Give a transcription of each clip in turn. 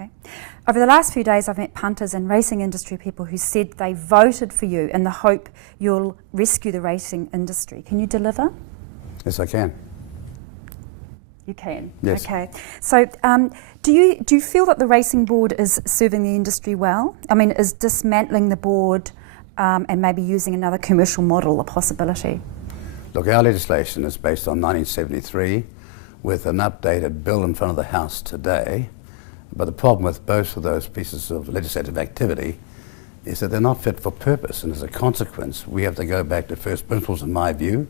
Okay. Over the last few days, I've met punters and racing industry people who said they voted for you in the hope you'll rescue the racing industry. Can you deliver? Yes, I can. You can? Yes. Okay. So do you feel that the racing board is serving the industry well? I mean, is dismantling the board and maybe using another commercial model a possibility? Look, our legislation is based on 1973 with an updated bill in front of the House today. But the problem with both of those pieces of legislative activity is that they're not fit for purpose, and as a consequence we have to go back to first principles in my view.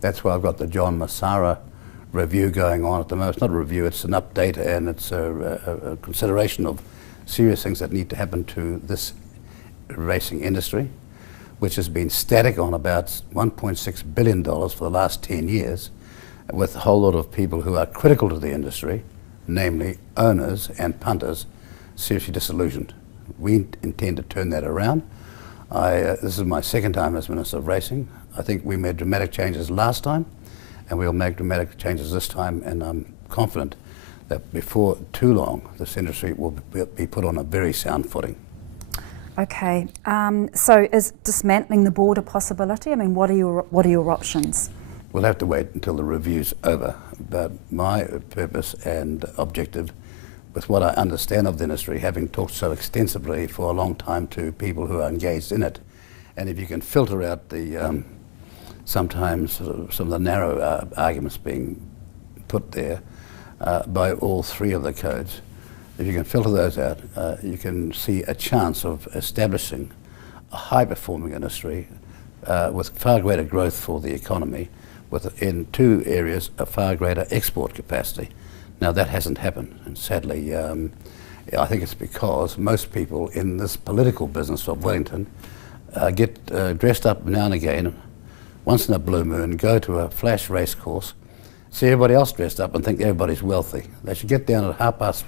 That's why I've got the John Massara review going on at the moment. It's not a review, it's an update, and it's a consideration of serious things that need to happen to this racing industry, which has been static on about $1.6 billion for the last 10 years, with a whole lot of people who are critical to the industry, namely owners and punters, seriously disillusioned. We intend to turn that around. This is my second time as Minister of Racing. I think we made dramatic changes last time, and we'll make dramatic changes this time, and I'm confident that before too long this industry will be put on a very sound footing. Okay, so is dismantling the board a possibility? I mean, what are your options? We'll have to wait until the review's over, but my purpose and objective, with what I understand of the industry, having talked so extensively for a long time to people who are engaged in it, and if you can filter out the sometimes some of the narrow arguments being put there by all three of the codes, if you can filter those out, you can see a chance of establishing a high-performing industry with far greater growth for the economy, in two areas a far greater export capacity. Now that hasn't happened, and sadly I think it's because most people in this political business of Wellington get dressed up now and again, once in a blue moon, go to a flash race course, see everybody else dressed up and think everybody's wealthy. They should get down at 4:30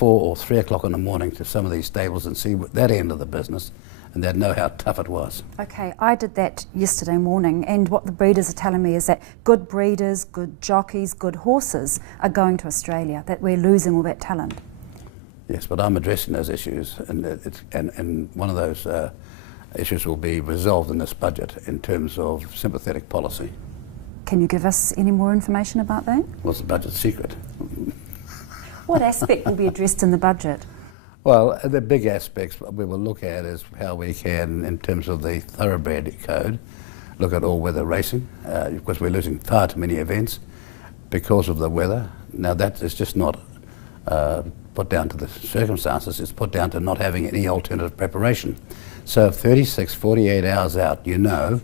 or 3 o'clock in the morning to some of these stables and see that end of the business, and they'd know how tough it was. Okay, I did that yesterday morning, and what the breeders are telling me is that good breeders, good jockeys, good horses are going to Australia, that we're losing all that talent. Yes, but I'm addressing those issues, and one of those issues will be resolved in this budget in terms of sympathetic policy. Can you give us any more information about that? Well, it's a budget secret. What aspect will be addressed in the budget? Well, the big aspects we will look at is how we can, in terms of the thoroughbred code, look at all-weather racing, because we're losing far too many events because of the weather. Now that is just not put down to the circumstances, it's put down to not having any alternative preparation. So 36, 48 hours out, you know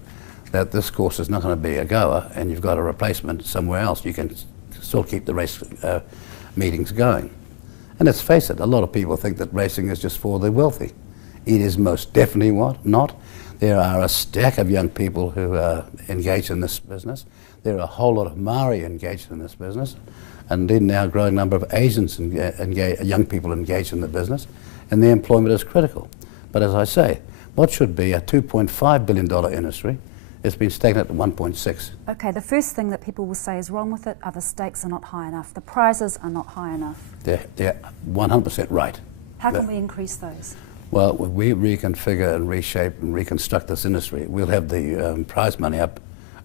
that this course is not going to be a goer and you've got a replacement somewhere else. You can still keep the race meetings going. And let's face it, a lot of people think that racing is just for the wealthy. It is most definitely not. There are a stack of young people who are engaged in this business. There are a whole lot of Maori engaged in this business, and then now a growing number of Asians young people engaged in the business, and their employment is critical. But as I say, what should be a $2.5 billion industry has been stagnant at 1.6. Okay, the first thing that people will say is wrong with it are the stakes are not high enough. The prizes are not high enough. They're 100% right. How can we increase those? Well, when we reconfigure and reshape and reconstruct this industry, we'll have the prize money up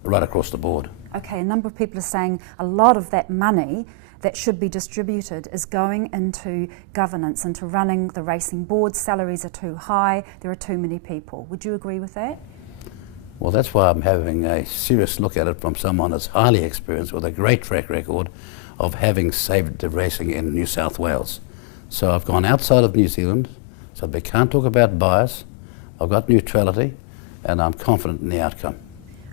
right across the board. Okay, a number of people are saying a lot of that money that should be distributed is going into governance, into running the racing board. Salaries are too high, there are too many people. Would you agree with that? Well, that's why I'm having a serious look at it from someone that's highly experienced with a great track record of having saved the racing in New South Wales. So I've gone outside of New Zealand, so they can't talk about bias. I've got neutrality, and I'm confident in the outcome.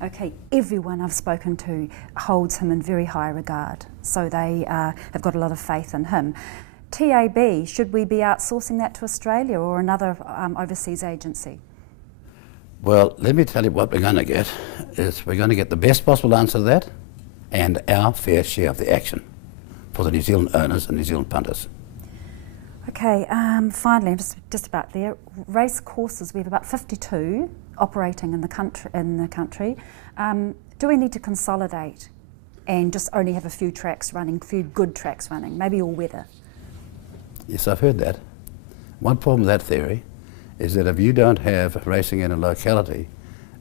Okay, everyone I've spoken to holds him in very high regard, so they have got a lot of faith in him. TAB, should we be outsourcing that to Australia or another overseas agency? Well, let me tell you what we're going to get is we're going to get the best possible answer to that and our fair share of the action for the New Zealand owners and New Zealand punters. Okay, finally, just about there, race courses, we have about 52 operating in the country. Do we need to consolidate and just only have a few tracks running, few good tracks running, maybe all weather? Yes, I've heard that. One problem with that theory is that if you don't have racing in a locality,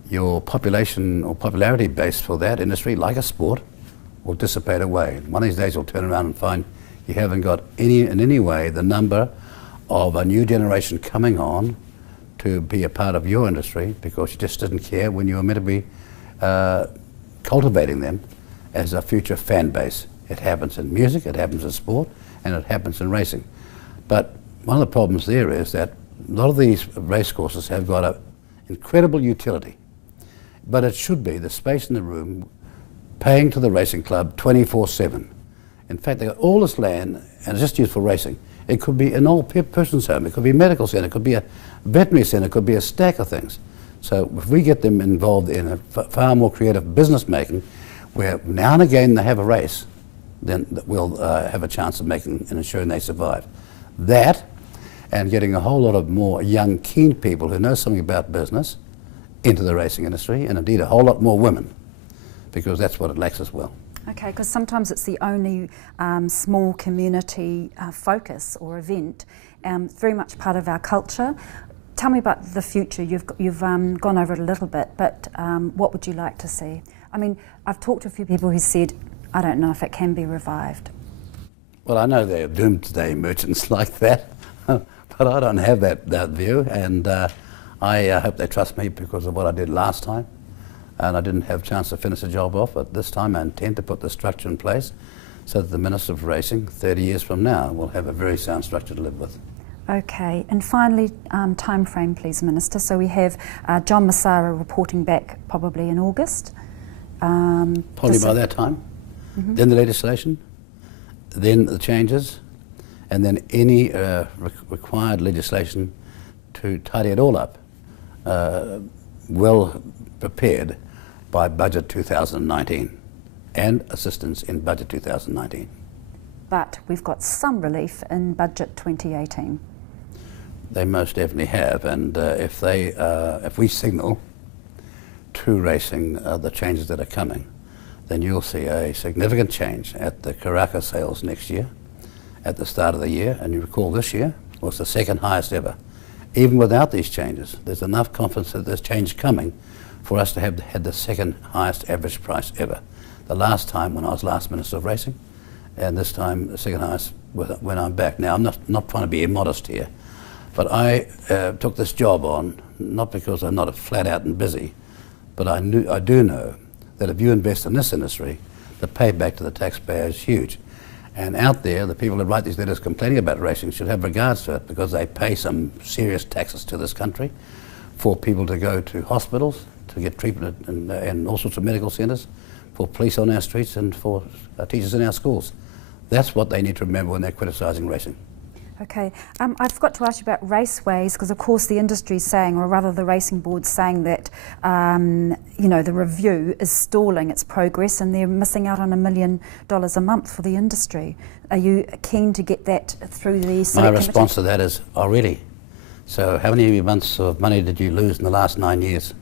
your population or popularity base for that industry, like a sport, will dissipate away. One of these days you'll turn around and find you haven't got in any way the number of a new generation coming on to be a part of your industry because you just didn't care when you were meant to be cultivating them as a future fan base. It happens in music, it happens in sport, and it happens in racing. But one of the problems there is that a lot of these race courses have got an incredible utility, but it should be the space in the room paying to the racing club 24/7. In fact, they got all this land and it's just used for racing. It could be an old person's home, it could be a medical centre, it could be a veterinary centre, it could be a stack of things. So if we get them involved in a far more creative business making, where now and again they have a race, then we'll have a chance of making and ensuring they survive. That, and getting a whole lot of more young, keen people who know something about business into the racing industry, and indeed a whole lot more women, because that's what it lacks as well. Okay, because sometimes it's the only small community focus or event, very much part of our culture. Tell me about the future. You've gone over it a little bit, but what would you like to see? I mean, I've talked to a few people who said, I don't know if it can be revived. Well, I know there are doomsday merchants like that, but I don't have that view, and I hope they trust me because of what I did last time. And I didn't have a chance to finish the job off, but this time I intend to put the structure in place so that the Minister of Racing, 30 years from now, will have a very sound structure to live with. Okay, and finally, time frame, please, Minister. So we have John Massara reporting back probably in August. Probably by that time. Mm-hmm. Then the legislation, then the changes, and then any required legislation to tidy it all up, well prepared by Budget 2019 and assistance in Budget 2019. But we've got some relief in Budget 2018. They most definitely have, and if we signal to racing the changes that are coming, then you'll see a significant change at the Karaka sales next year, at the start of the year. And you recall this year was the second highest ever. Even without these changes, there's enough confidence that there's change coming for us to have had the second highest average price ever. The last time when I was last Minister of Racing, and this time the second highest when I'm back. Now, I'm not trying to be immodest here, but I took this job on, not because I'm not flat out and busy, but I do know that if you invest in this industry, the payback to the taxpayer is huge. And out there, the people that write these letters complaining about racing should have regards to it, because they pay some serious taxes to this country for people to go to hospitals, to get treatment in all sorts of medical centres, for police on our streets, and for teachers in our schools. That's what they need to remember when they're criticising racing. Okay, I forgot to ask you about raceways, because of course the industry's saying, or rather the racing board's saying that you know, the review is stalling its progress and they're missing out on $1 million a month for the industry. Are you keen to get that through the select committee? My response to that is, oh really? So how many months of money did you lose in the last 9 years?